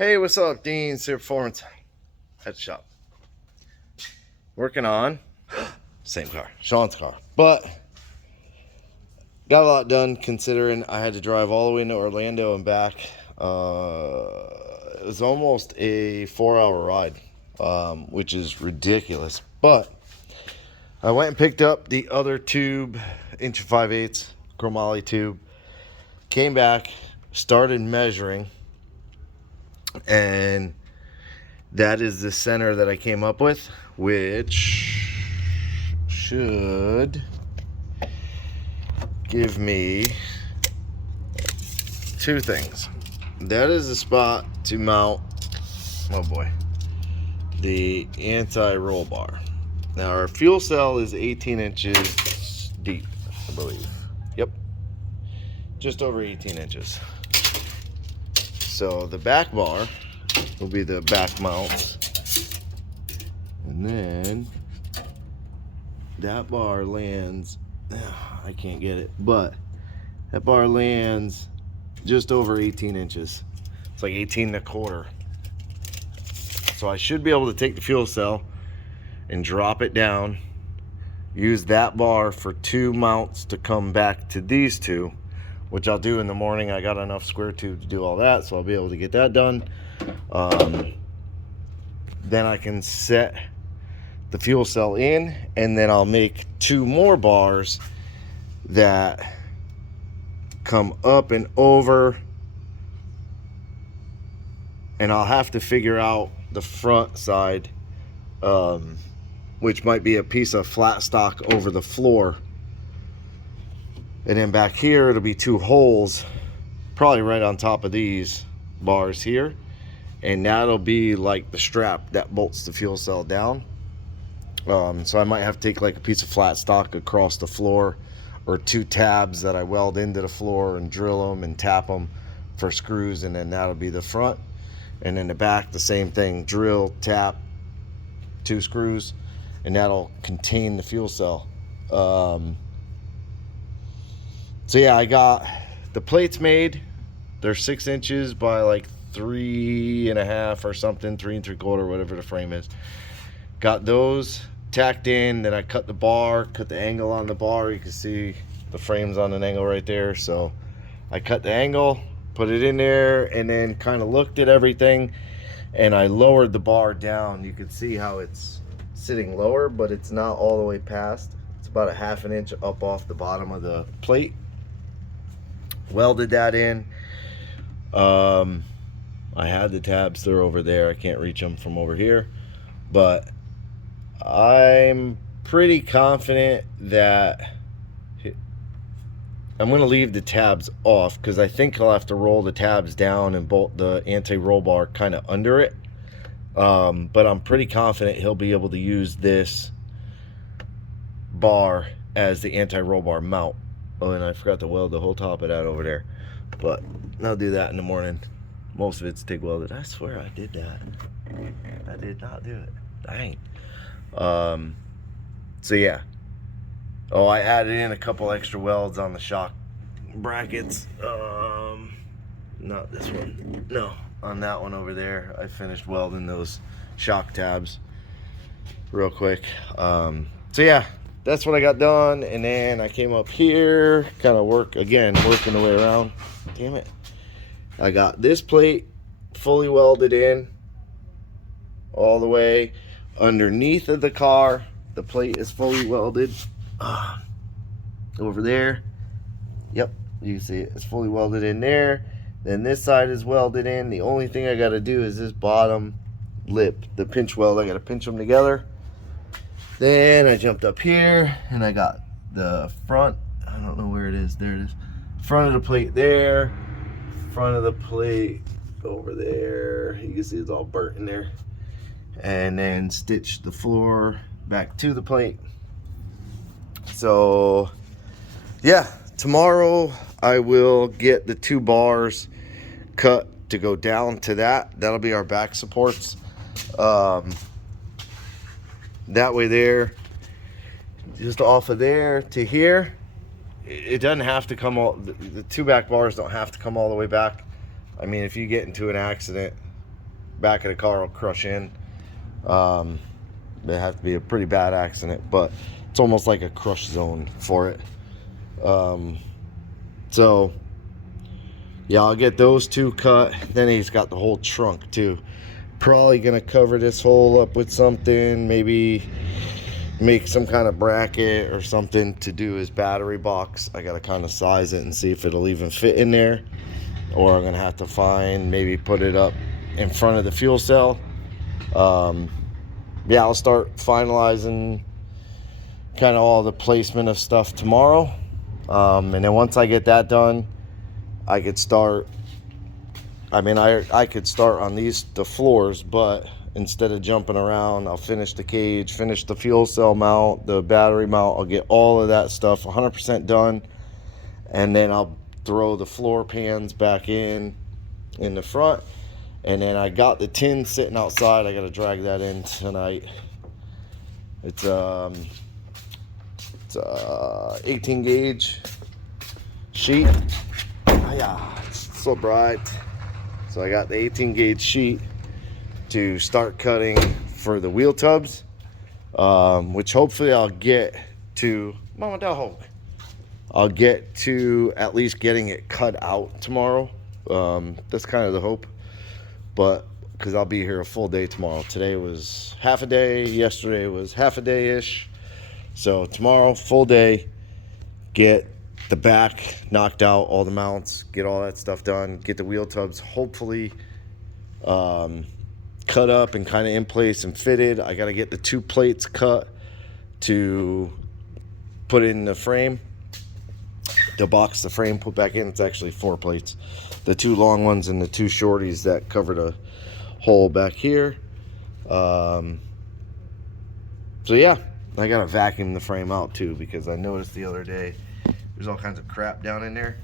Hey, what's up? Dean, Super Performance at the shop. Working on same car, Sean's car, but got a lot done considering I had to drive all the way into Orlando and back. It was almost a 4-hour ride, which is ridiculous. But I went and picked up the other tube, inch 5/8 chromoly tube, came back, started measuring, and that is the center that I came up with, which should give me two things. That is the spot to mount, oh boy, the anti-roll bar. Now our fuel cell is 18 inches deep, I believe. Yep, just over 18 inches. So the back bar will be the back mounts, and then that bar lands, I can't get it, but that bar lands just over 18 inches. It's like 18 and a quarter. So I should be able to take the fuel cell and drop it down, use that bar for two mounts to come back to these two, which I'll do in the morning. I got enough square tube to do all that, so I'll be able to get that done. Then I can set the fuel cell in, and then I'll make two more bars that come up and over, and I'll have to figure out the front side, which might be a piece of flat stock over the floor. And then back here, it'll be two holes, probably right on top of these bars here. And that'll be like the strap that bolts the fuel cell down. So I might have to take like a piece of flat stock across the floor, or two tabs that I weld into the floor and drill them and tap them for screws. And then that'll be the front. And then the back, the same thing, drill, tap, two screws, and that'll contain the fuel cell. So yeah, I got the plates made. They're 6 inches by like 3.5 or something, 3 3/4, whatever the frame is. Got those tacked in. Then I cut the bar, cut the angle on the bar. You can see the frame's on an angle right there. So I cut the angle, put it in there, and then kind of looked at everything, and I lowered the bar down. You can see how it's sitting lower, but it's not all the way past. It's about a 1/2 inch up off the bottom of the plate. Welded that in. I had the tabs, they're over there. I can't reach them from over here, but I'm pretty confident that I'm going to leave the tabs off, because I think I'll have to roll the tabs down and bolt the anti-roll bar kind of under it. But I'm pretty confident he'll be able to use this bar as the anti-roll bar mount. Oh, and I forgot to weld the whole top of that over there, but I'll do that in the morning. Most of it's TIG welded. I swear I did that. I did not do it. Dang. So yeah. Oh, I added in a couple extra welds on the shock brackets. Not this one. No, on that one over there. I finished welding those shock tabs real quick. So yeah, that's what I got done. And then I came up here, kind of working the way around. Damn it. I got this plate fully welded in all the way underneath of the car. The plate is fully welded over there. Yep, you can see it. It's fully welded in there. Then this side is welded in. The only thing I got to do is this bottom lip, the pinch weld. I got to pinch them together. Then I jumped up here and I got the front. I don't know where it is. There it is. Front of the plate there. Front of the plate over there. You can see it's all burnt in there. And then stitch the floor back to the plate. So yeah, tomorrow I will get the two bars cut to go down to that. That'll be our back supports. That way there, just off of there to here. It doesn't have to come all, the two back bars don't have to come all the way back. I mean, if you get into an accident, back of the car will crush in. It'd have to be a pretty bad accident, but it's almost like a crush zone for it. So yeah, I'll get those two cut. Then he's got the whole trunk too. Probably gonna cover this hole up with something, maybe make some kind of bracket or something to do his battery box. I gotta kind of size it and see if it'll even fit in there, or I'm gonna have to find, maybe put it up in front of the fuel cell. Yeah, I'll start finalizing kind of all the placement of stuff tomorrow, and then once I get that done, I could start. I mean, I could start on the floors, but instead of jumping around, I'll finish the cage, finish the fuel cell mount, the battery mount. I'll get all of that stuff 100% done, and then I'll throw the floor pans back in the front. And then I got the tin sitting outside. I got to drag that in tonight. It's 18 gauge sheet. Oh yeah, it's so bright. So I got the 18 gauge sheet to start cutting for the wheel tubs, which hopefully I'll get to. Mama dog. I'll get to at least getting it cut out tomorrow. That's kind of the hope. But because I'll be here a full day tomorrow. Today was half a day. Yesterday was half a day-ish. So tomorrow, full day. Get the back knocked out, all the mounts, get all that stuff done. Get the wheel tubs hopefully cut up and kind of in place and fitted. I got to get the 2 plates cut to put in the frame. The box, the frame put back in. It's actually 4 plates. The 2 long ones and the 2 shorties that covered a hole back here. So yeah, I gotta vacuum the frame out too, because I noticed the other day there's all kinds of crap down in there.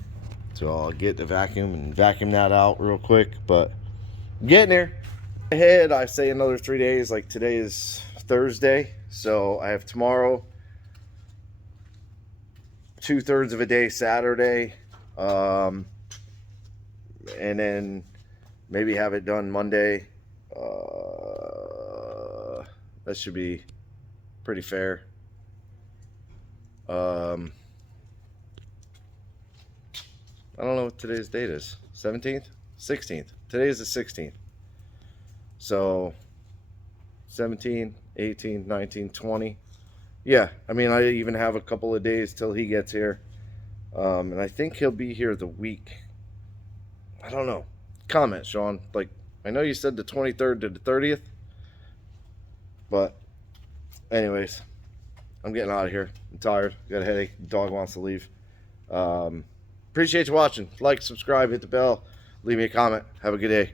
So I'll get the vacuum and vacuum that out real quick. But I'm getting there. Ahead, I say another 3 days. Like today is Thursday, so I have tomorrow, 2/3 of a day Saturday, and then maybe have it done Monday. That should be pretty fair. I don't know what today's date is. 17th? 16th. Today is the 16th. So 17, 18, 19, 20. Yeah, I mean, I even have a couple of days till he gets here. And I think he'll be here the week. I don't know. Comment, Sean. Like, I know you said the 23rd to the 30th. But, anyways, I'm getting out of here. I'm tired. Got a headache. Dog wants to leave. Appreciate you watching. Like, subscribe, hit the bell. Leave me a comment. Have a good day.